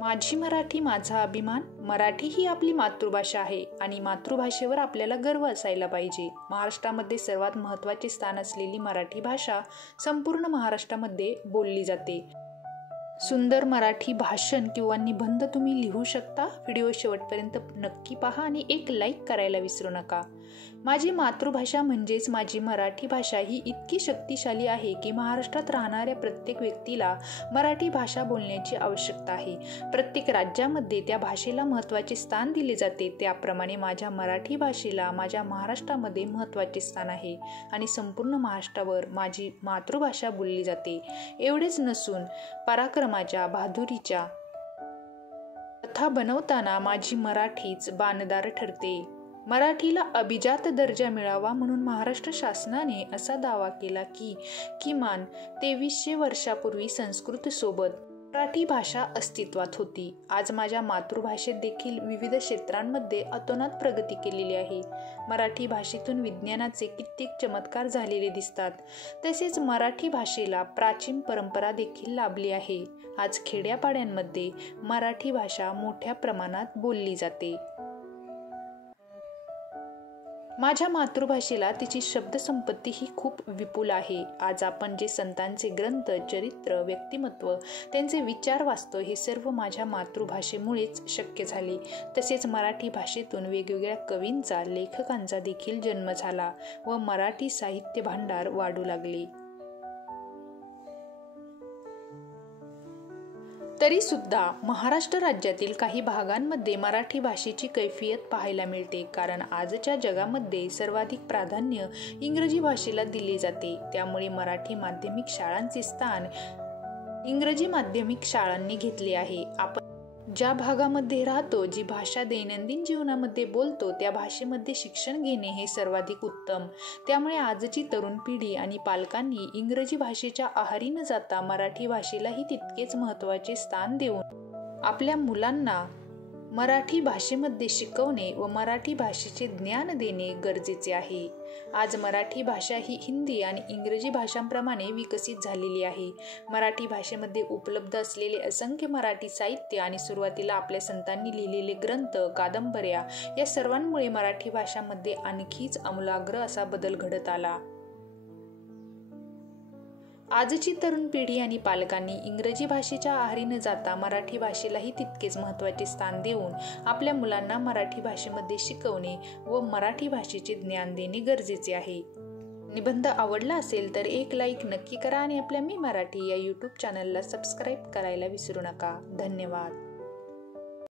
माझी मराठी माझा अभिमान. मराठी ही आपली मातृभाषा आहे आणि मातृभाषेवर आपल्याला गर्व असायला पाहिजे. महाराष्ट्रामध्ये सर्वात महत्त्वाचे स्थान असलेली मराठी भाषा संपूर्ण महाराष्ट्रामध्ये बोलली जाते. सुंदर मराठी भाषण किंवा निबंध तुम्ही लिहू शकता. व्हिडिओ शेवटपर्यंत नक्की पहा आणि एक लाईक करायला विसरू नका. माझी मातृभाषा म्हणजेच माझी मराठी भाषा ही इतकी शक्तिशाली आहे की महाराष्ट्रात राहणाऱ्या प्रत्येक व्यक्तीला मराठी भाषा बोलण्याची आवश्यकता आहे. प्रत्येक राज्यामध्ये त्या भाषेला महत्त्वाचे स्थान दिले जाते. त्याप्रमाणे माझ्या मराठी भाषेला माझ्या महाराष्ट्रामध्ये महत्त्वाचे स्थान आहे आणि संपूर्ण महाराष्ट्रावर माझी मातृभाषा बोलली जाते. एवढेच नसून पराक्रमाच्या, बहादुरीच्या कथा बनवताना माझी मराठीच बाणदार ठरते. मराठीला अभिजात दर्जा मिळावा म्हणून महाराष्ट्र शासनाने असा दावा केला की किमान 2300 वर्षापूर्वी संस्कृत सोबत मराठी भाषा अस्तित्वात होती. आज माझ्या मातृभाषेत देखील विविध क्षेत्रांमध्ये अतोनात प्रगती केलेली आहे. मराठी भाषेतून विज्ञानाचे कित्येक चमत्कार झालेले दिसतात. तसेच मराठी भाषेला प्राचीन परंपरा देखील लाभली आहे. आज खेड्यापाड्यांमध्ये मराठी भाषा मोठ्या प्रमाणात बोलली जाते. माझ्या मातृभाषेला तिची शब्दसंपत्ती ही खूप विपुल आहे. आज आपण जे संतांचे ग्रंथ, चरित्र, व्यक्तिमत्व, त्यांचे विचार वाचतो हे सर्व माझ्या मातृभाषेमुळेच शक्य झाले. तसेच मराठी भाषेतून वेगवेगळ्या कवींचा, लेखकांचा देखील जन्म झाला व मराठी साहित्य भांडार वाढू लागले. तरी सुद्धा महाराष्ट्र राज्यातील काही भागांमध्ये मराठी भाषेची कैफियत पाहायला मिळते. कारण आजच्या जगामध्ये सर्वाधिक प्राधान्य इंग्रजी भाषेला दिले जाते. त्यामुळे मराठी माध्यमिक शाळांचे स्थान इंग्रजी माध्यमिक शाळांनी घेतले आहे. आपण ज्या भागामध्ये राहतो, जी भाषा दैनंदिन जीवनामध्ये बोलतो, त्या भाषेमध्ये शिक्षण घेणे हे सर्वाधिक उत्तम. त्यामुळे आजची तरुण पिढी आणि पालकांनी इंग्रजी भाषेच्या आहारी न जाता मराठी भाषेलाही तितकेच महत्त्वाचे स्थान देऊन आपल्या मुलांना मराठी भाषेमध्ये शिकवणे व मराठी भाषेचे ज्ञान देणे गरजेचे आहे. आज मराठी भाषा ही हिंदी आणि इंग्रजी भाषांप्रमाणे विकसित झालेली आहे. मराठी भाषेमध्ये उपलब्ध असलेले असंख्य मराठी साहित्य आणि सुरुवातीला आपल्या संतांनी लिहिलेले ग्रंथ, कादंबऱ्या या सर्वांमुळे मराठी भाषामध्ये आणखीच आमूलाग्र असा बदल घडत आला. आजची तरुण पिढी आणि पालकांनी इंग्रजी भाषेच्या आहारी न जाता मराठी भाषेलाही तितकेच महत्त्वाचे स्थान देऊन आपल्या मुलांना मराठी भाषेमध्ये शिकवणे व मराठी भाषेचे ज्ञान देणे गरजेचे आहे. निबंध आवडला असेल तर एक लाईक नक्की करा आणि आपल्या मी मराठी या यूट्यूब चॅनलला सबस्क्राईब करायला विसरू नका. धन्यवाद.